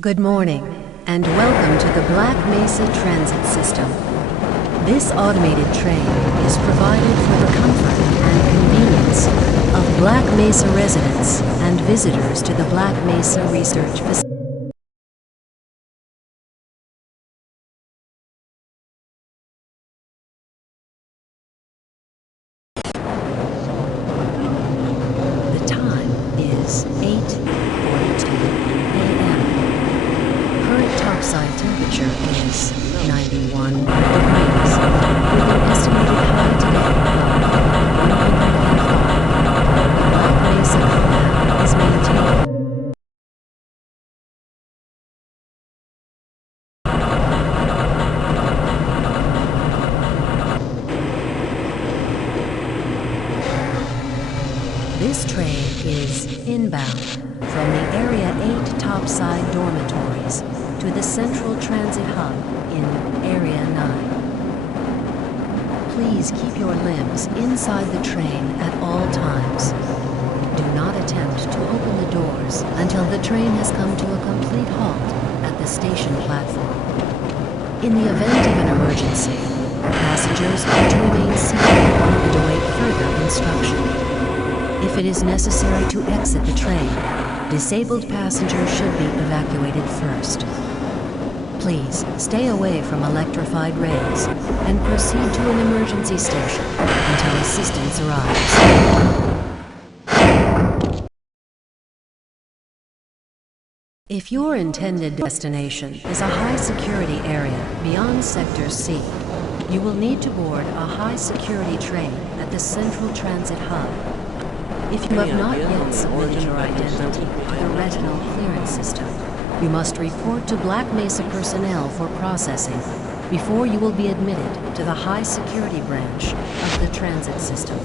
Good morning, and welcome to the Black Mesa Transit System. This automated train is provided for the comfort and convenience of Black Mesa residents and visitors to the Black Mesa Research Facility. The time is 8:42 a.m. Current topside temperature is 91 degrees, with an estimated high today of 105. The Black Mesa compound is maintained. This train is inbound from the Area 8 topside dormitories to the Central Transit Hub in Area 9. Please keep your limbs inside the train at all times. Do not attempt to open the doors until the train has come to a complete halt at the station platform. In the event of an emergency, passengers are to remain seated and await further instruction. If it is necessary to exit the train, disabled passengers should be evacuated first. Please stay away from electrified rails and proceed to an emergency station until assistance arrives. If your intended destination is a high-security area beyond Sector C, you will need to board a high-security train at the Central Transit Hub. If you have not yet submitted your identity to the retinal clearance system, you must report to Black Mesa personnel for processing before you will be admitted to the high security branch of the transit system.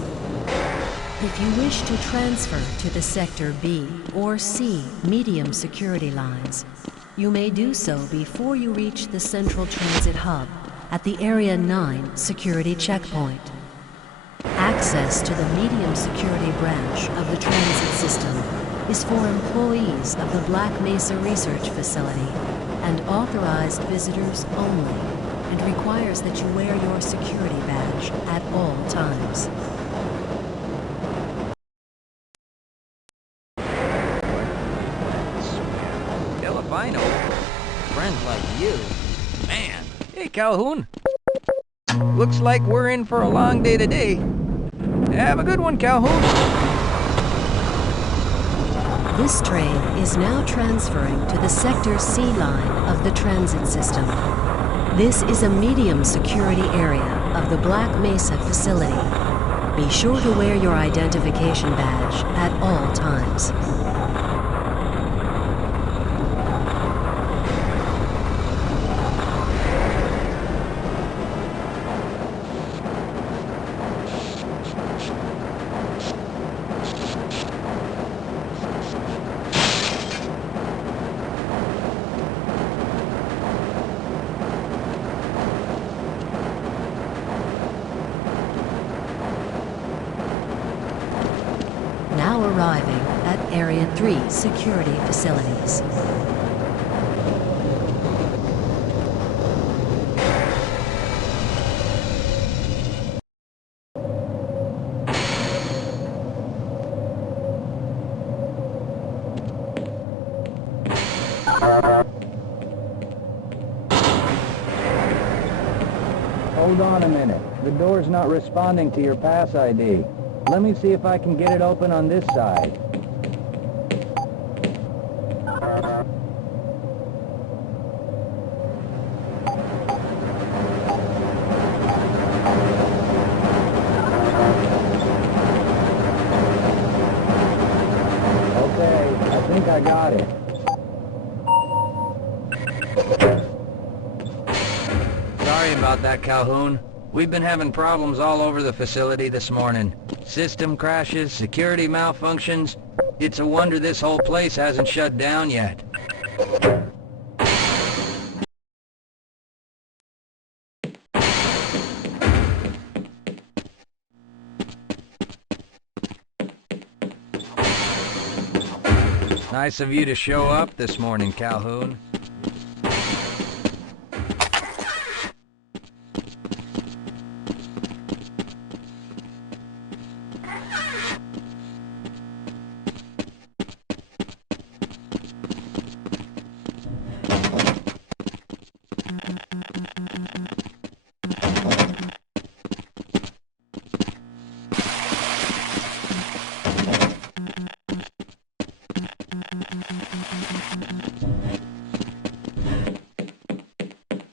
If you wish to transfer to the Sector B or C medium security lines, you may do so before you reach the Central Transit Hub at the Area 9 security checkpoint. Access to the medium security branch of the transit system is for employees of the Black Mesa Research Facility and authorized visitors only, and requires that you wear your security badge at all times. Delafino, friends like you. Man, hey Calhoun. Looks like we're in for a long day today. Have a good one, Calhoun. This train is now transferring to the Sector C line of the transit system. This is a medium security area of the Black Mesa facility. Be sure to wear your identification badge at all times. Now arriving at Area 3 security facilities. Hold on a minute. The door's not responding to your pass ID. Let me see if I can get it open on this side. Okay, I think I got it. Sorry about that, Calhoun. We've been having problems all over the facility this morning. System crashes, security malfunctions. It's a wonder this whole place hasn't shut down yet. Nice of you to show up this morning, Calhoun.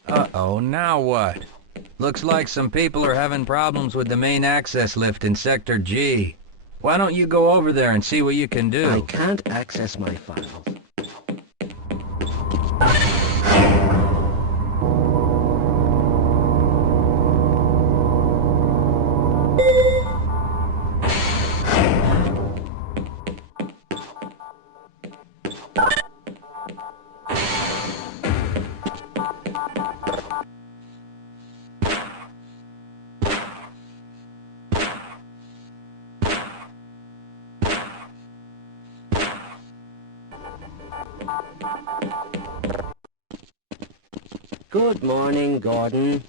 Uh-oh, now what? Looks like some people are having problems with the main access lift in Sector G. Why don't you go over there and see what you can do? I can't access my files. Good morning, Gordon.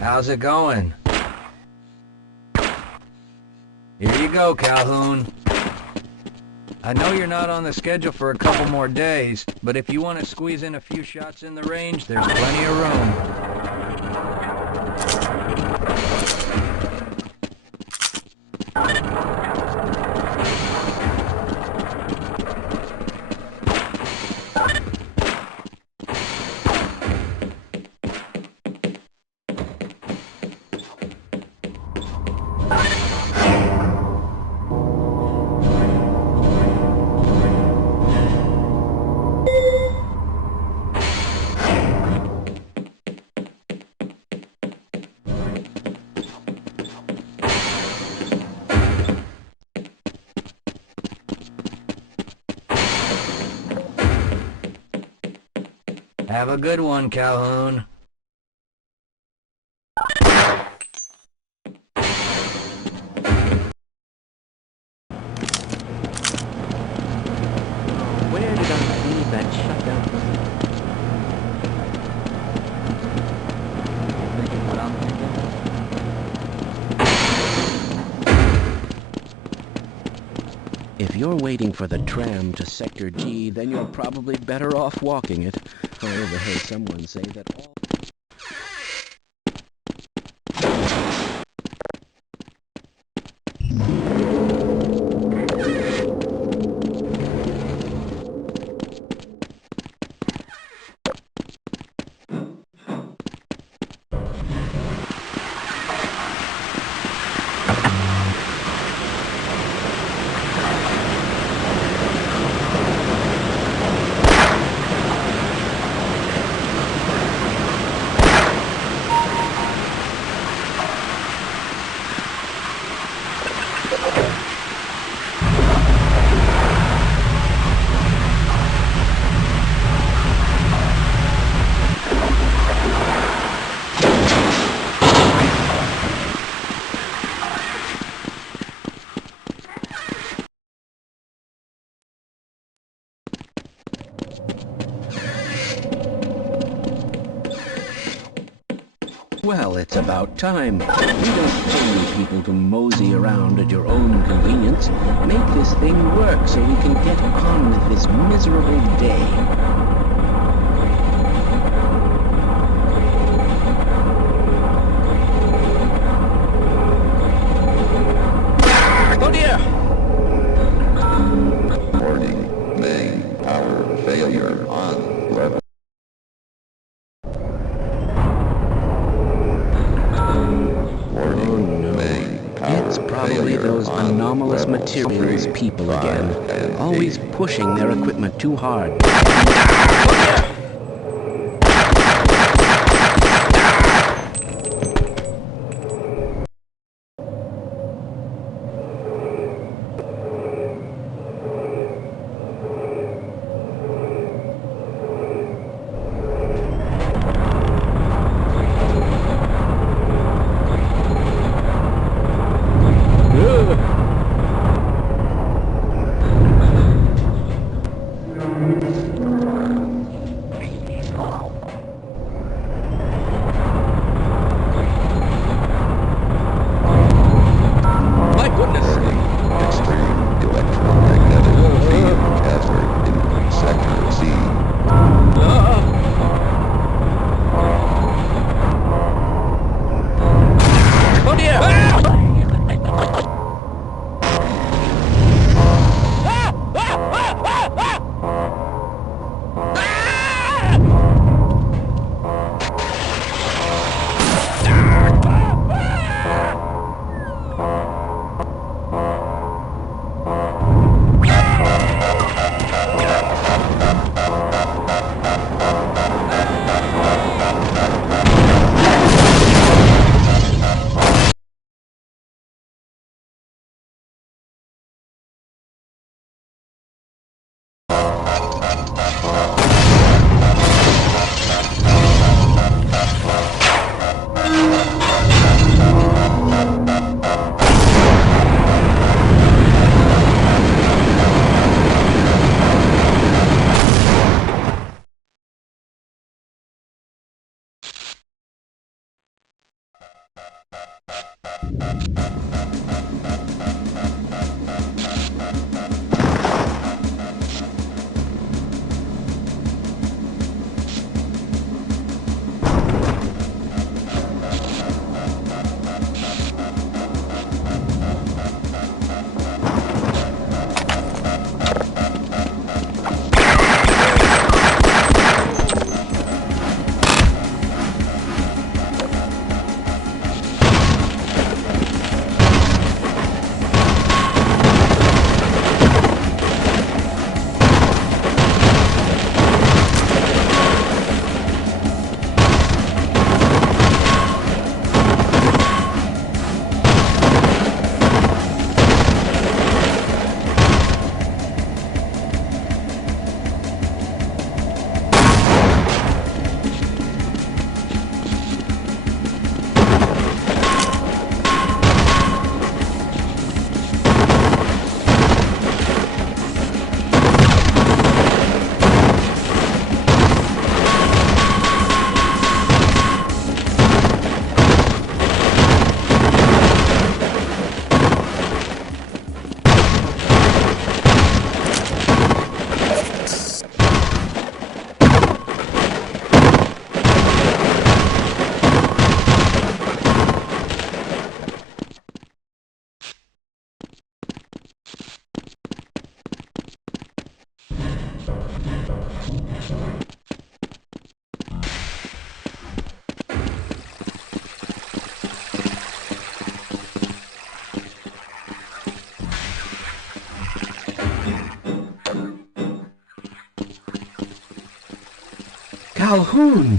How's it going? Here you go, Calhoun. I know you're not on the schedule for a couple more days, but if you want to squeeze in a few shots in the range, there's plenty of room. Have a good one, Calhoun. Where did I leave that shutdown? Thinking what I'm thinking? If you're waiting for the tram to Sector G, then you're probably better off walking it. I overheard someone say that all... Well, it's about time. We don't pay people to mosey around at your own convenience. Make this thing work so we can get on with this miserable day. anomalous materials people again, always pushing their equipment too hard. Calhoun!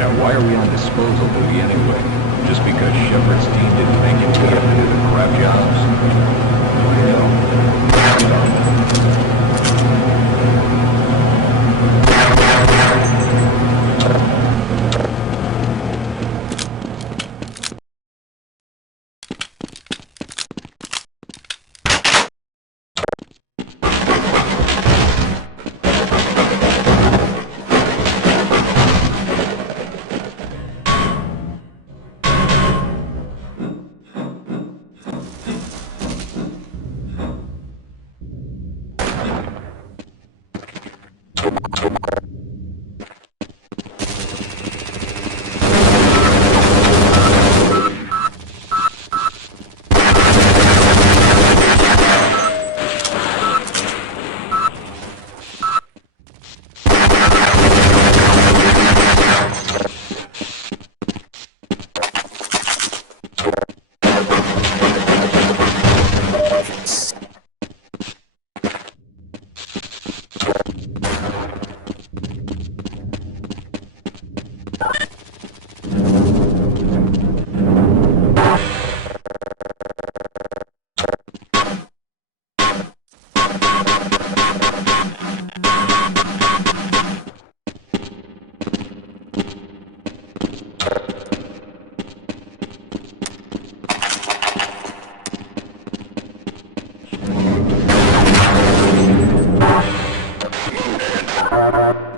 Yeah, why are we on disposal duty anyway? Just because Shepard's team didn't make it, we have to do the crap jobs? I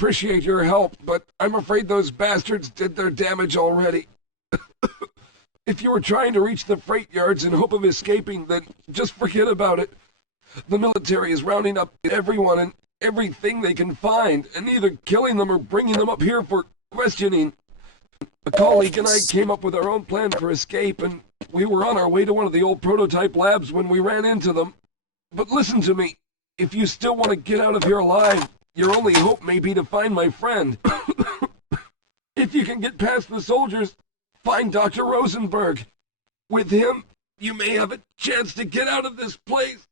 appreciate your help, but I'm afraid those bastards did their damage already. If you were trying to reach the freight yards in hope of escaping, then just forget about it. The military is rounding up everyone and everything they can find, and either killing them or bringing them up here for questioning. A colleague and I came up with our own plan for escape, and we were on our way to one of the old prototype labs when we ran into them. But listen to me. If you still want to get out of here alive, your only hope may be to find my friend. If you can get past the soldiers, find Dr. Rosenberg. With him, you may have a chance to get out of this place.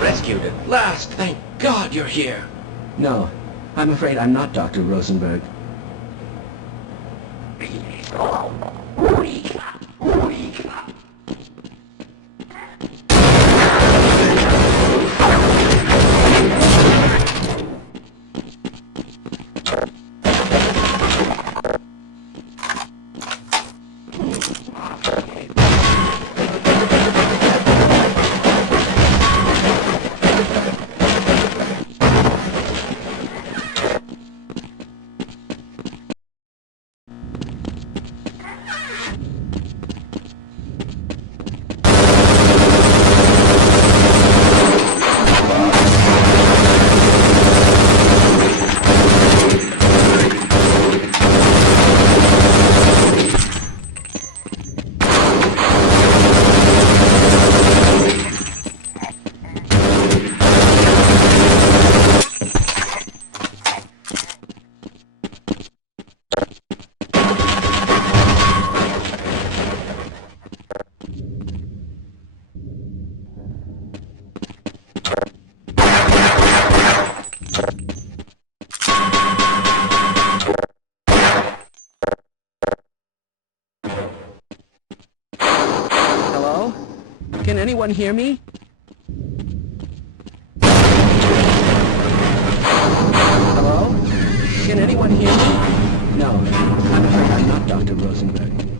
Rescued at last! Thank God you're here! No, I'm afraid I'm not Dr. Rosenberg. Can anyone hear me? Hello? Can anyone hear me? No, I'm afraid I'm not Dr. Rosenberg.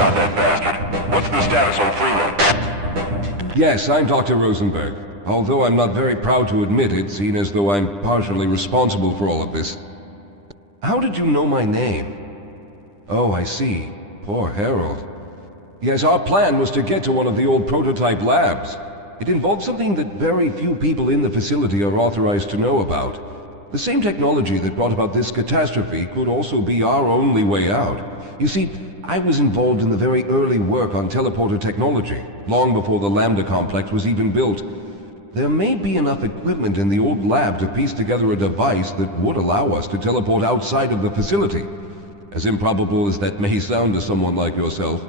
got that bastard. What's the status on Freeman? Yes, I'm Dr. Rosenberg. Although I'm not very proud to admit it, seeing as though I'm partially responsible for all of this. How did you know my name? Oh, I see. Poor Harold. Yes, our plan was to get to one of the old prototype labs. It involved something that very few people in the facility are authorized to know about. The same technology that brought about this catastrophe could also be our only way out. You see, I was involved in the very early work on teleporter technology, long before the Lambda complex was even built. There may be enough equipment in the old lab to piece together a device that would allow us to teleport outside of the facility. As improbable as that may sound to someone like yourself.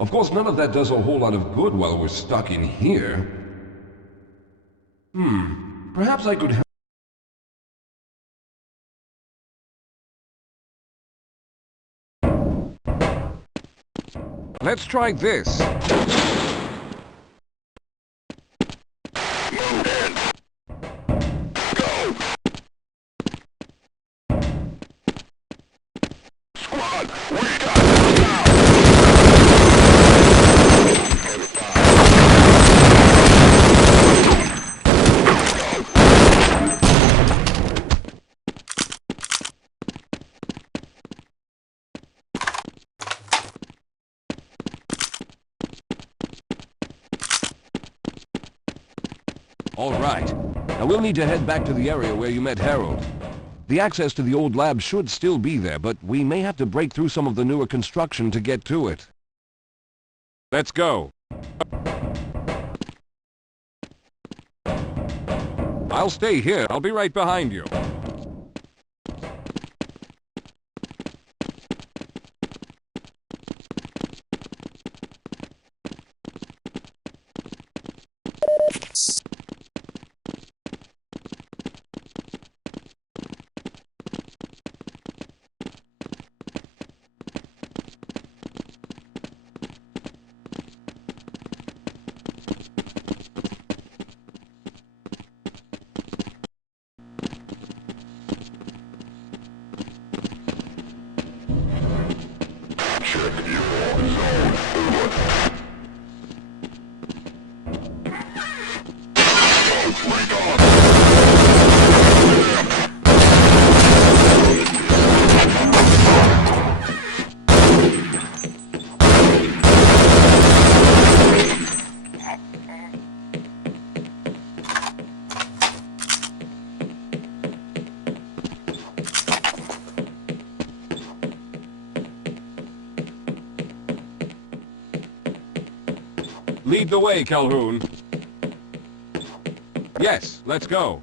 Of course, none of that does a whole lot of good while we're stuck in here. Perhaps I could help. Let's try this. All right. Now we'll need to head back to the area where you met Harold. The access to the old lab should still be there, but we may have to break through some of the newer construction to get to it. Let's go. I'll stay here. I'll be right behind you. Lead the way, Calhoun. Yes, let's go.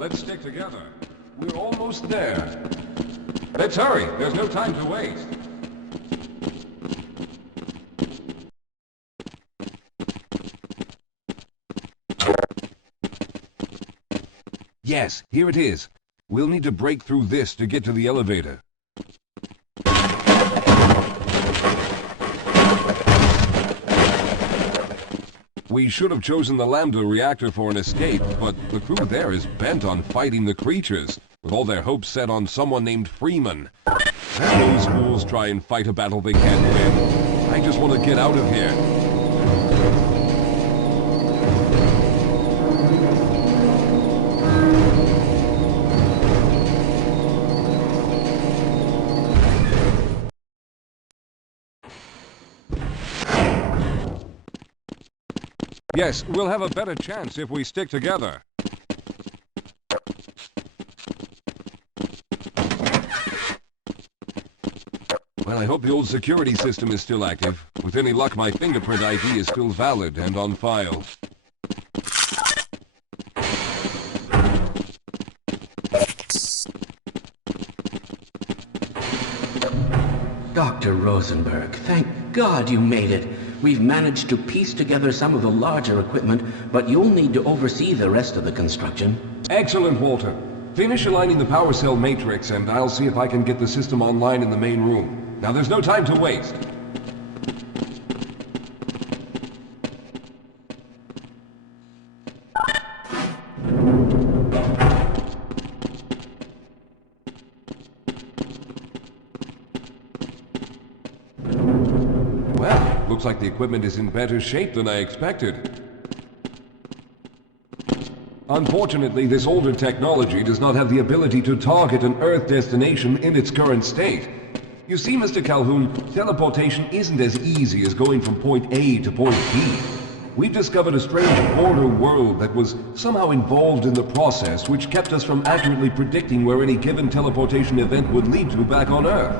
Let's stick together. We're almost there. Let's hurry. There's no time to waste. Yes, here it is. We'll need to break through this to get to the elevator. We should have chosen the Lambda reactor for an escape, but the crew there is bent on fighting the creatures, with all their hopes set on someone named Freeman. Let those fools try and fight a battle they can't win. I just want to get out of here. Yes, we'll have a better chance if we stick together. Well, I hope the old security system is still active. With any luck, my fingerprint ID is still valid and on file. Dr. Rosenberg, thank God you made it. We've managed to piece together some of the larger equipment, but you'll need to oversee the rest of the construction. Excellent, Walter. Finish aligning the power cell matrix, and I'll see if I can get the system online in the main room. Now, there's no time to waste. Well, looks like the equipment is in better shape than I expected. Unfortunately, this older technology does not have the ability to target an Earth destination in its current state. You see, Mr. Calhoun, teleportation isn't as easy as going from point A to point B. We've discovered a strange border world that was somehow involved in the process, which kept us from accurately predicting where any given teleportation event would lead to back on Earth.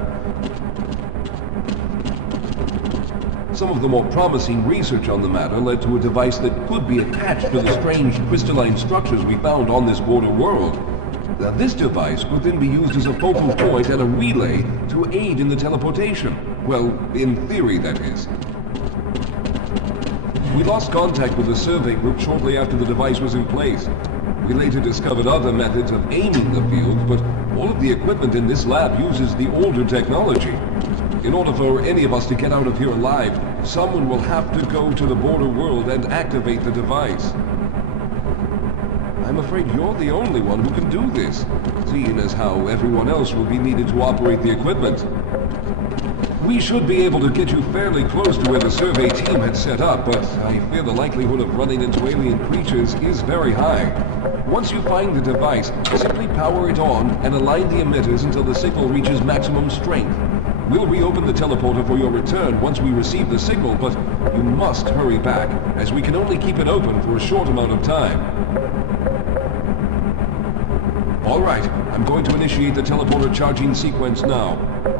Some of the more promising research on the matter led to a device that could be attached to the strange crystalline structures we found on this border world. Now, this device could then be used as a focal point and a relay to aid in the teleportation. Well, in theory, that is. We lost contact with the survey group shortly after the device was in place. We later discovered other methods of aiming the field, but all of the equipment in this lab uses the older technology. In order for any of us to get out of here alive, someone will have to go to the border world and activate the device. I'm afraid you're the only one who can do this, seeing as how everyone else will be needed to operate the equipment. We should be able to get you fairly close to where the survey team had set up, but I fear the likelihood of running into alien creatures is very high. Once you find the device, simply power it on and align the emitters until the signal reaches maximum strength. We'll reopen the teleporter for your return once we receive the signal, but you must hurry back, as we can only keep it open for a short amount of time. All right, I'm going to initiate the teleporter charging sequence now.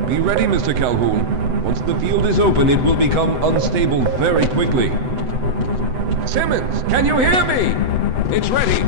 Be ready, Mr. Calhoun. Once the field is open, it will become unstable very quickly. Simmons, can you hear me? It's ready.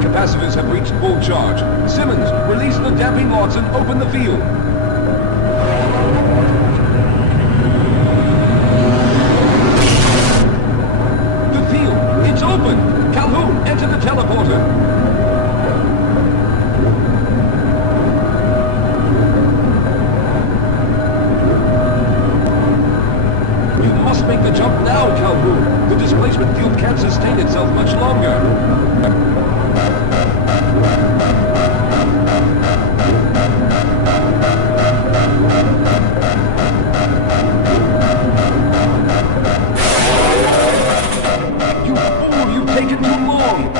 Capacitors have reached full charge. Simmons, release the damping locks and open the field. The field, it's open! Calhoun, enter the teleporter. You must make the jump now, Calhoun. The displacement field can't sustain itself much longer. You fool! You've taken too long!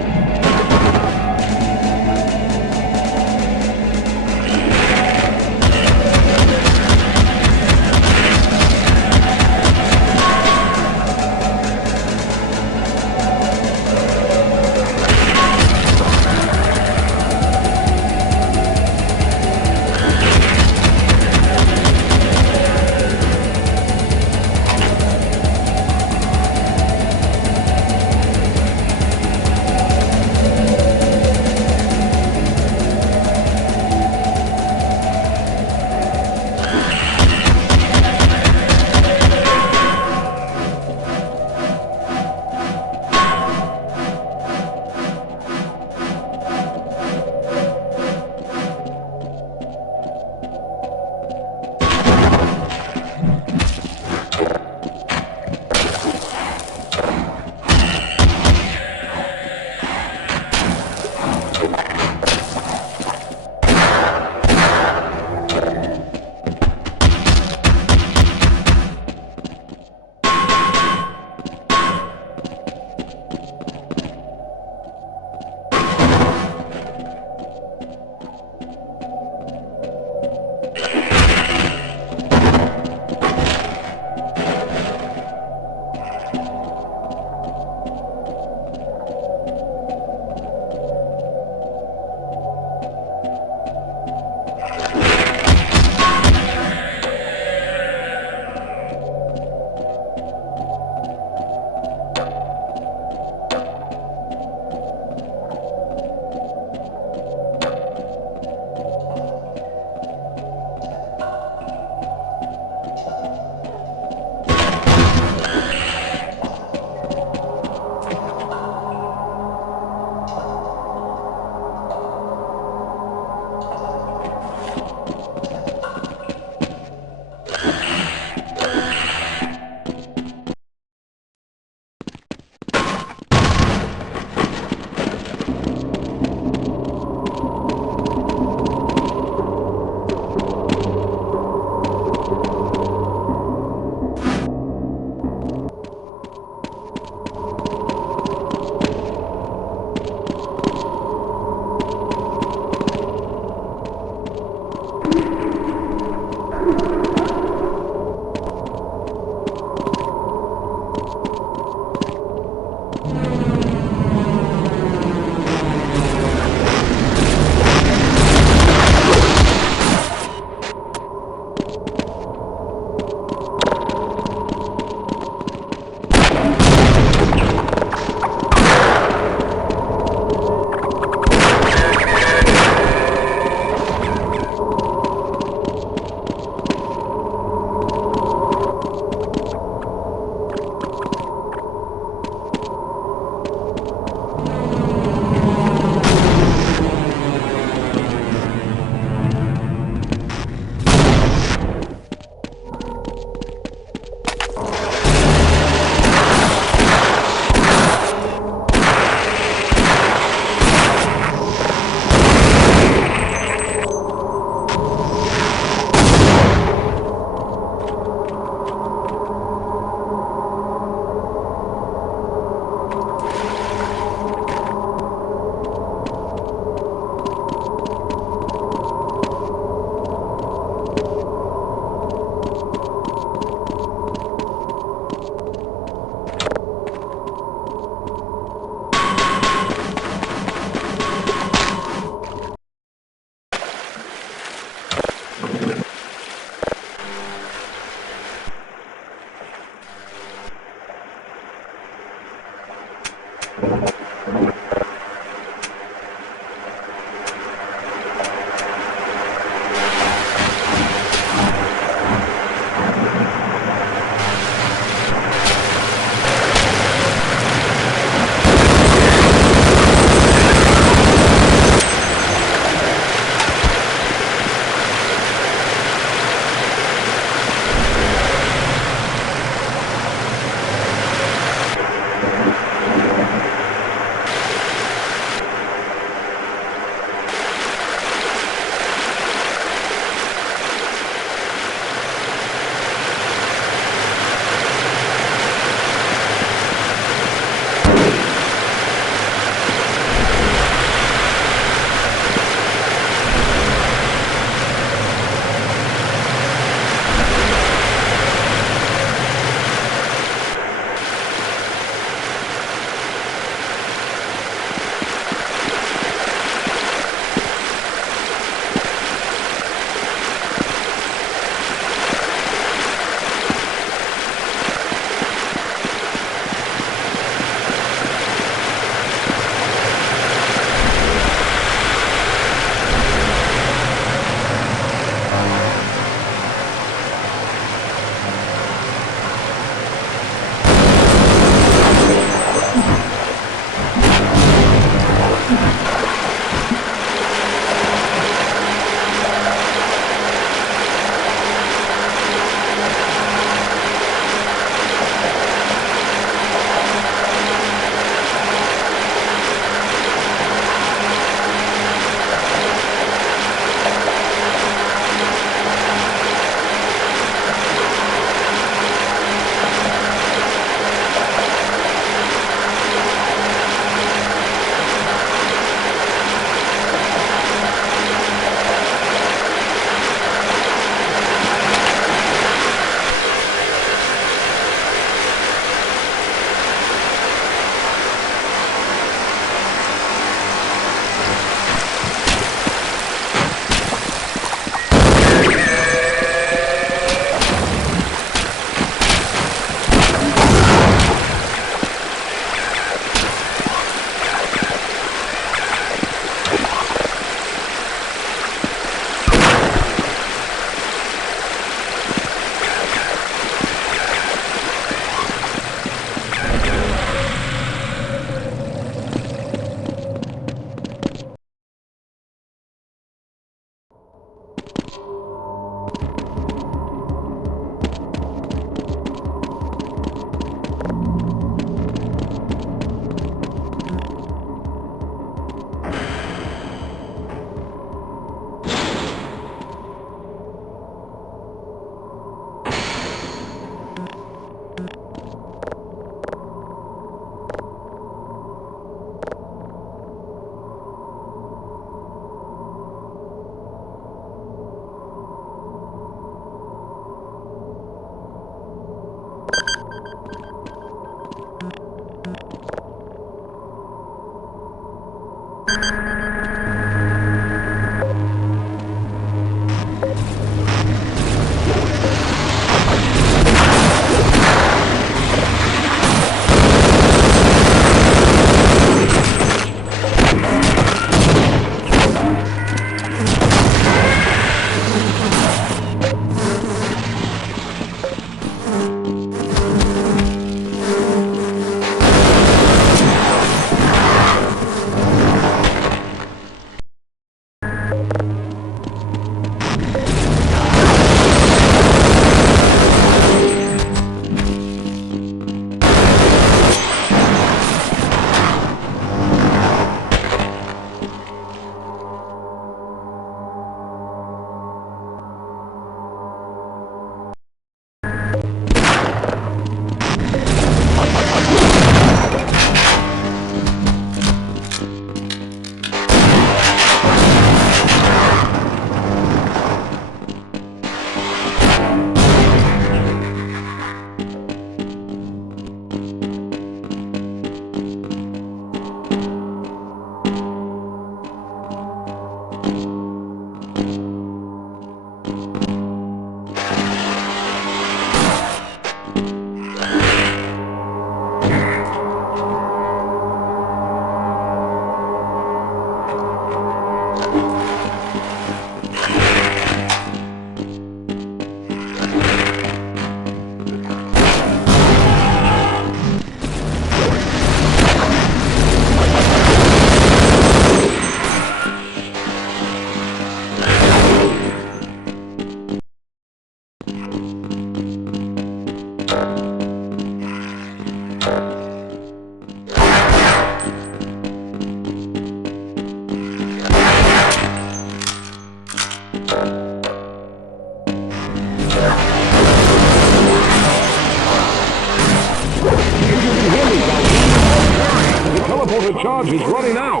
on, he's running out!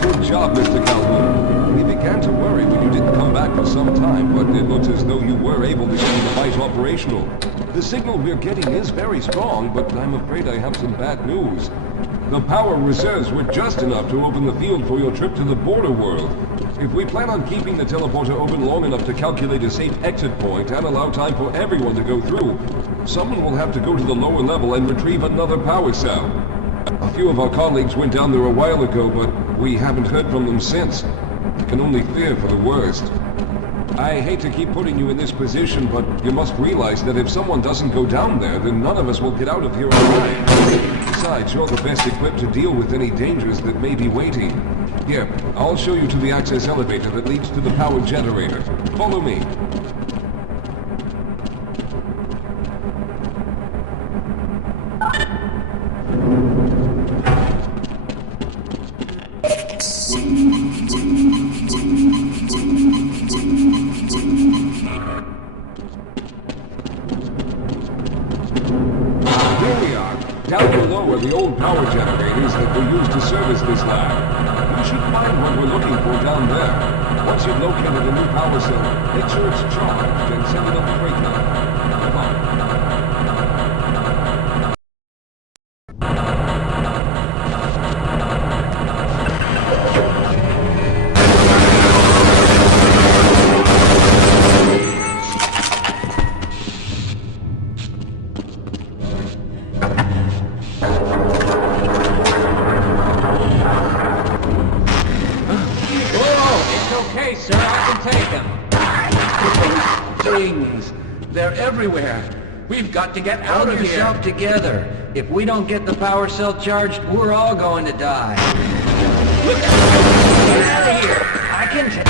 Good job, Mr. Calhoun. We began to worry when you didn't come back for some time, but it looks as though you were able to get the device operational. The signal we're getting is very strong, but I'm afraid I have some bad news. The power reserves were just enough to open the field for your trip to the border world. If we plan on keeping the teleporter open long enough to calculate a safe exit point and allow time for everyone to go through, someone will have to go to the lower level and retrieve another power cell. A few of our colleagues went down there a while ago, but we haven't heard from them since. I can only fear for the worst. I hate to keep putting you in this position, but you must realize that if someone doesn't go down there, then none of us will get out of here alive. Besides, you're the best equipped to deal with any dangers that may be waiting. Here, I'll show you to the access elevator that leads to the power generator. Follow me. Down below are the old power generators that were used to service this lab. You should find what we're looking for down there. Once you've located a new power cell, make sure it's charged and send it up the freight line. Come on. Okay, sir, I can take them. Things. They're everywhere. We've got to get out Hold of here. yourself together. If we don't get the power cell charged, we're all going to die. Get out of here! I can take...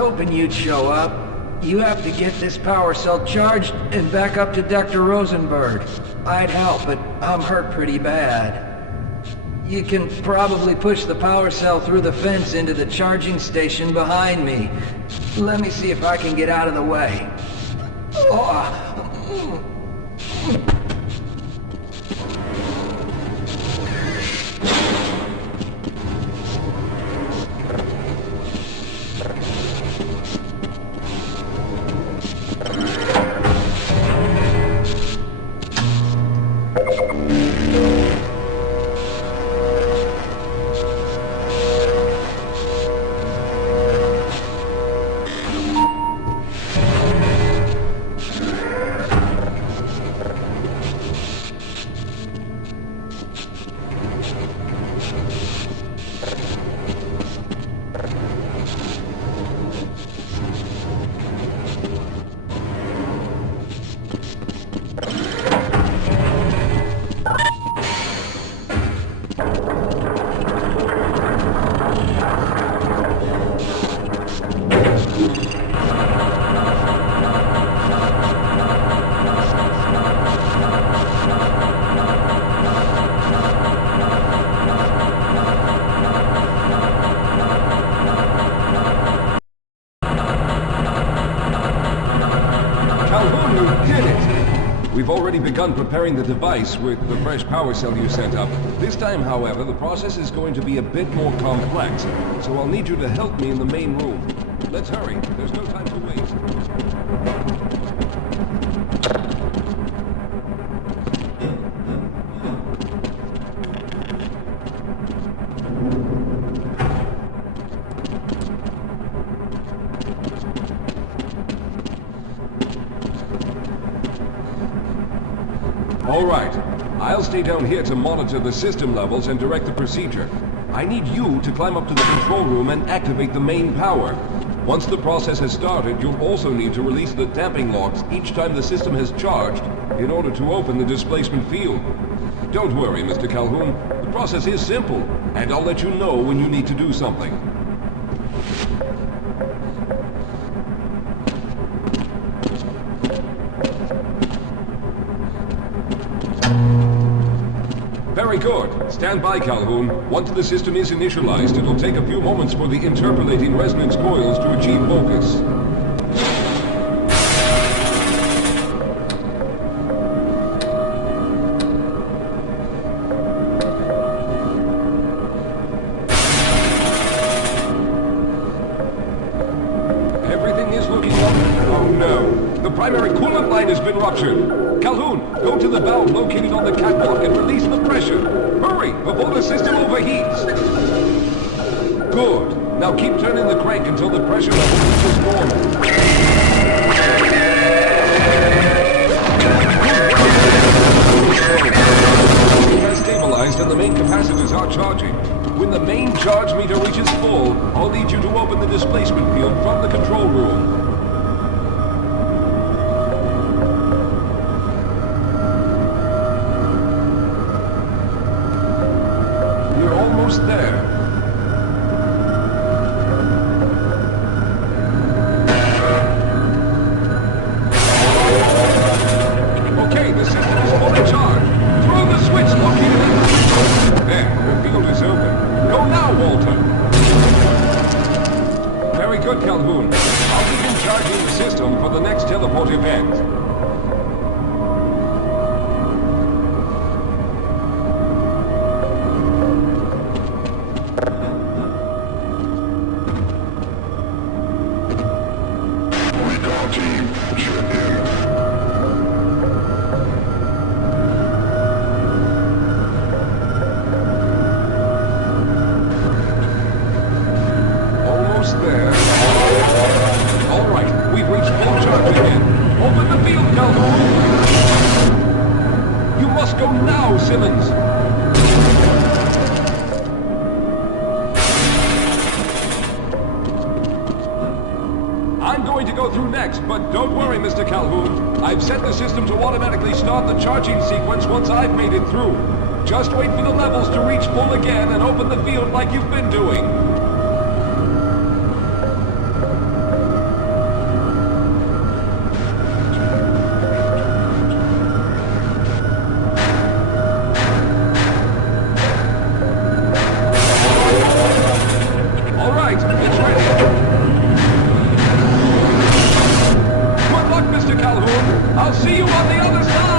hoping you'd show up. You have to get this power cell charged and back up to Dr. Rosenberg. I'd help, but I'm hurt pretty bad. You can probably push the power cell through the fence into the charging station behind me. Let me see if I can get out of the way. We've already begun preparing the device with the fresh power cell you sent up. This time, however, the process is going to be a bit more complex, so I'll need you to help me in the main room. Let's hurry. There's no time to waste. All right. I'll stay down here to monitor the system levels and direct the procedure. I need you to climb up to the control room and activate the main power. Once the process has started, you'll also need to release the damping locks each time the system has charged in order to open the displacement field. Don't worry, Mr. Calhoun. The process is simple, and I'll let you know when you need to do something. Very good. Stand by, Calhoun. Once the system is initialized, it'll take a few moments for the interpolating resonance coils to achieve focus. Everything is looking up. Oh no. The primary coolant line has been ruptured. Calhoun, go to the valve located on the catwalk and release the pressure. Hurry, before the system overheats. Good. Now keep turning the crank until the pressure level reaches normal. It has stabilized and the main capacitors are charging. When the main charge meter reaches full, I'll need you to open the displacement field from the control room. There. Okay, the system is fully charged. Throw the switch located in the... There, the field is open. Go now, Walter. Very good, Calhoun. I'll begin charging the system for the next teleport event. I'm going to go through next, but don't worry, Mr. Calhoun. I've set the system to automatically start the charging sequence once I've made it through. Just wait for the levels to reach full again and open the field like you've been doing. other side!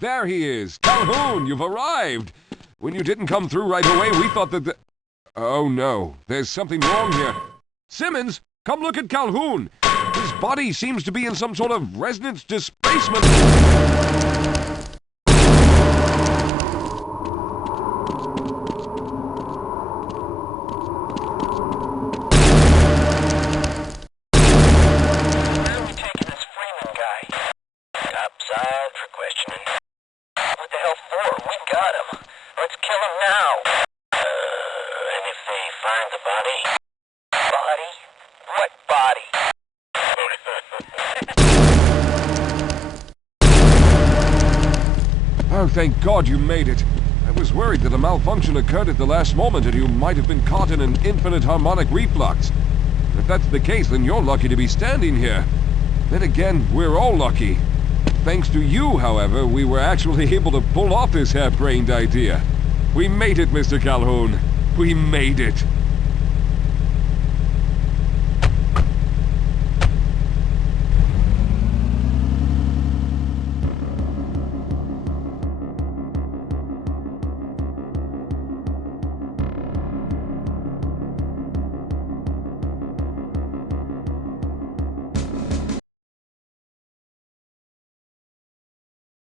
There he is! Calhoun, you've arrived! When you didn't come through right away, we thought that the... Oh no, there's something wrong here. Simmons, come look at Calhoun! His body seems to be in some sort of resonance displacement. Oh, thank God you made it. I was worried that a malfunction occurred at the last moment and you might have been caught in an infinite harmonic reflux. If that's the case, then you're lucky to be standing here. Then again, we're all lucky. Thanks to you, however, we were actually able to pull off this harebrained idea. We made it, Mr. Calhoun. We made it.